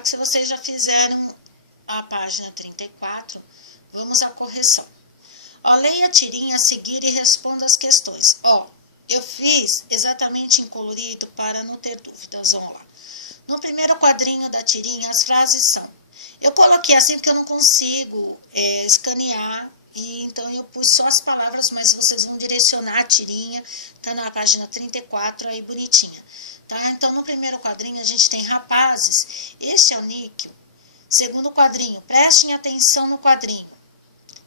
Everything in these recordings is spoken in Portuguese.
que se vocês já fizeram a página 34, vamos à correção. Ó, leia a tirinha a seguir e responda as questões. Ó, eu fiz exatamente em colorido para não ter dúvidas. Vamos lá. No primeiro quadrinho da tirinha, as frases são... Eu coloquei assim porque eu não consigo escanear, e então eu pus só as palavras, mas vocês vão direcionar a tirinha, tá na página 34, aí bonitinha. Tá? Então, no primeiro quadrinho, a gente tem rapazes. Este é o níquel. Segundo quadrinho, prestem atenção no quadrinho.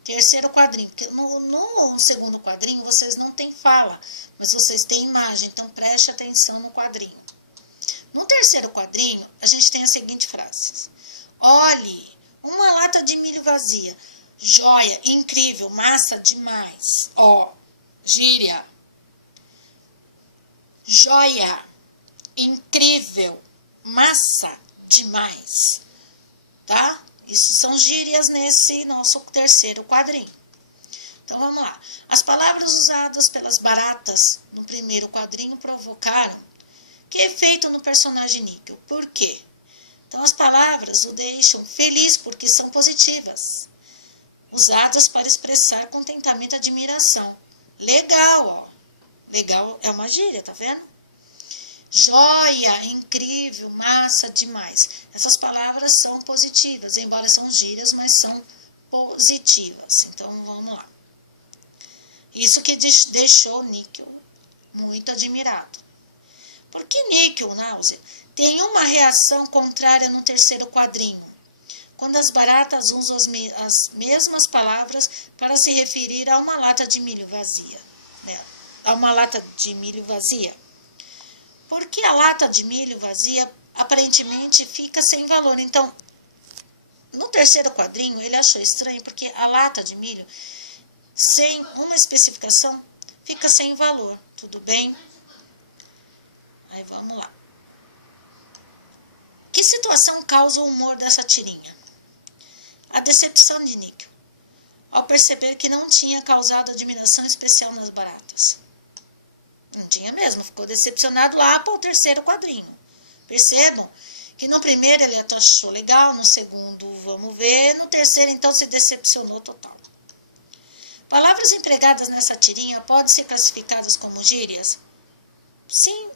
Terceiro quadrinho, porque no segundo quadrinho vocês não têm fala, mas vocês têm imagem, então preste atenção no quadrinho. No terceiro quadrinho, a gente tem a seguinte frase. Olhe, uma lata de milho vazia. Joia, incrível, massa demais. Ó, gíria. Joia, incrível, massa demais. Tá? Isso são gírias nesse nosso terceiro quadrinho. Então, vamos lá. As palavras usadas pelas baratas no primeiro quadrinho provocaram que efeito no personagem Níquel? Por quê? Então, as palavras o deixam feliz porque são positivas, usadas para expressar contentamento e admiração. Legal, ó. Legal é uma gíria, tá vendo? Joia, incrível, massa, demais. Essas palavras são positivas, embora são gírias, mas são positivas. Então, vamos lá. Isso que deixou Níquel muito admirado. Por que Níquel, náusea, tem uma reação contrária no terceiro quadrinho? Quando as baratas usam as mesmas palavras para se referir a uma lata de milho vazia. Né? A uma lata de milho vazia. Porque a lata de milho vazia aparentemente fica sem valor. Então, no terceiro quadrinho, ele achou estranho porque a lata de milho, sem uma especificação, fica sem valor. Tudo bem? Aí vamos lá. Que situação causa o humor dessa tirinha? A decepção de Níquel, ao perceber que não tinha causado admiração especial nas baratas. Não tinha mesmo, ficou decepcionado lá para o terceiro quadrinho. Percebam que no primeiro ele achou legal, no segundo vamos ver, no terceiro então se decepcionou total. Palavras empregadas nessa tirinha podem ser classificadas como gírias? Sim,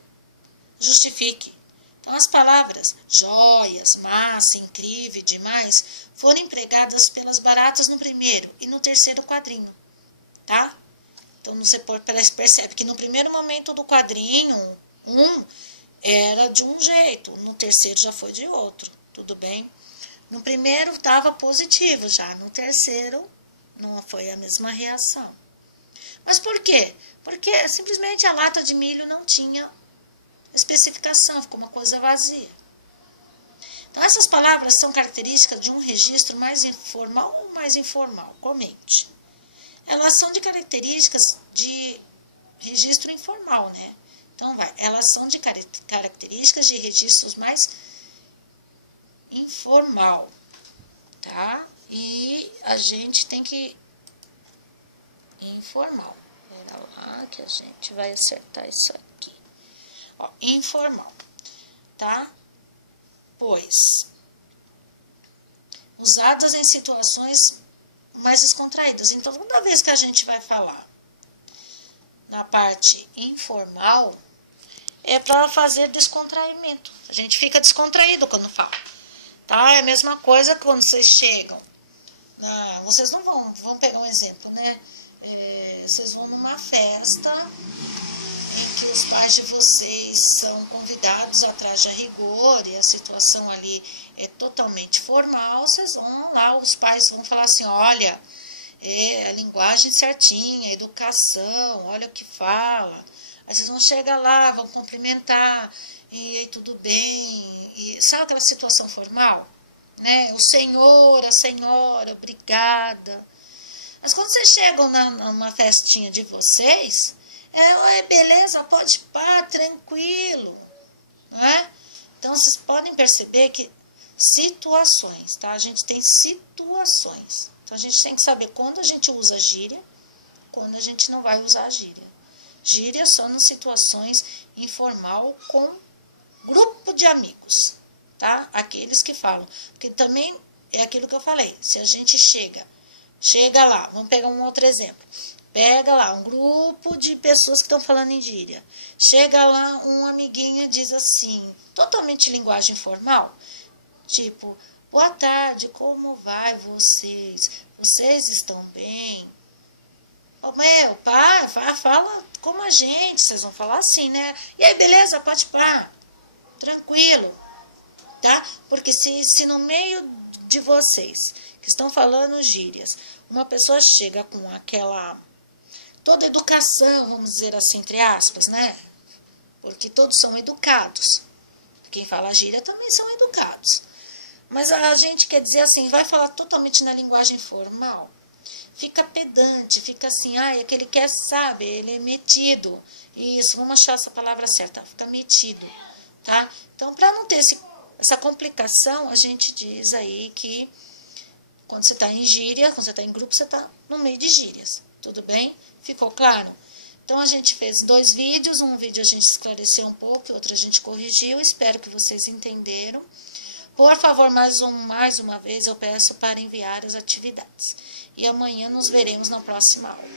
justifique. Então as palavras joias, massa, incrível, demais foram empregadas pelas baratas no primeiro e no terceiro quadrinho, tá? Então, você percebe que no primeiro momento do quadrinho, era de um jeito, no terceiro já foi de outro, tudo bem? No primeiro estava positivo já, no terceiro não foi a mesma reação. Mas por quê? Porque simplesmente a lata de milho não tinha especificação, ficou uma coisa vazia. Então, essas palavras são características de um registro mais informal ou mais informal? Comente. Elas são de características de registro informal, né? Então, elas são de características de registros mais informal, tá? E a gente tem que... Informal. Pera lá que a gente vai acertar isso aqui. Ó, informal, tá? Pois, usadas em situações mais descontraídas. Então, toda vez que a gente vai falar na parte informal, é para fazer descontraimento. A gente fica descontraído quando fala. Tá? É a mesma coisa quando vocês chegam. Vocês não vão pegar um exemplo, né? Vocês vão numa festa em que os pais de vocês são convidados a traje a rigor e a situação ali é totalmente formal. Vocês vão lá, os pais vão falar assim, olha, a linguagem certinha, a educação, olha o que fala. Aí vocês vão chegar lá, vão cumprimentar, e aí tudo bem. E, sabe aquela situação formal? Né? O senhor, a senhora, obrigada. Mas quando vocês chegam numa festinha de vocês, beleza, pode pá, tranquilo. Não é? Então, vocês podem perceber que situações, tá? A gente tem situações. Então, a gente tem que saber quando a gente usa gíria, quando a gente não vai usar gíria. Gíria só em situações informal com grupo de amigos, tá? Aqueles que falam. Porque também é aquilo que eu falei. Se a gente chega lá, vamos pegar um outro exemplo. Pega lá um grupo de pessoas que estão falando em gíria. Chega lá um amiguinho e diz assim, totalmente linguagem formal, tipo, boa tarde, como vai vocês? Vocês estão bem? Ô, meu, pá, fala como a gente, vocês vão falar assim, né? E aí, beleza? Pode pá, tranquilo, tá? Porque se no meio de vocês que estão falando gírias, uma pessoa chega com aquela toda educação, vamos dizer assim, entre aspas, né? Porque todos são educados. Quem fala gíria também são educados. Mas a gente quer dizer assim, vai falar totalmente na linguagem formal. Fica pedante, fica assim, aquele que quer sabe, ele é metido. Isso, vamos achar essa palavra certa, fica metido, tá? Então, para não ter essa complicação, a gente diz aí que quando você está em gíria, quando você está em grupo, você está no meio de gírias. Tudo bem? Ficou claro? Então, a gente fez 2 vídeos. Um vídeo a gente esclareceu um pouco, outro a gente corrigiu. Espero que vocês entenderam. Por favor, mais uma vez, eu peço para enviar as atividades. E amanhã nos veremos na próxima aula.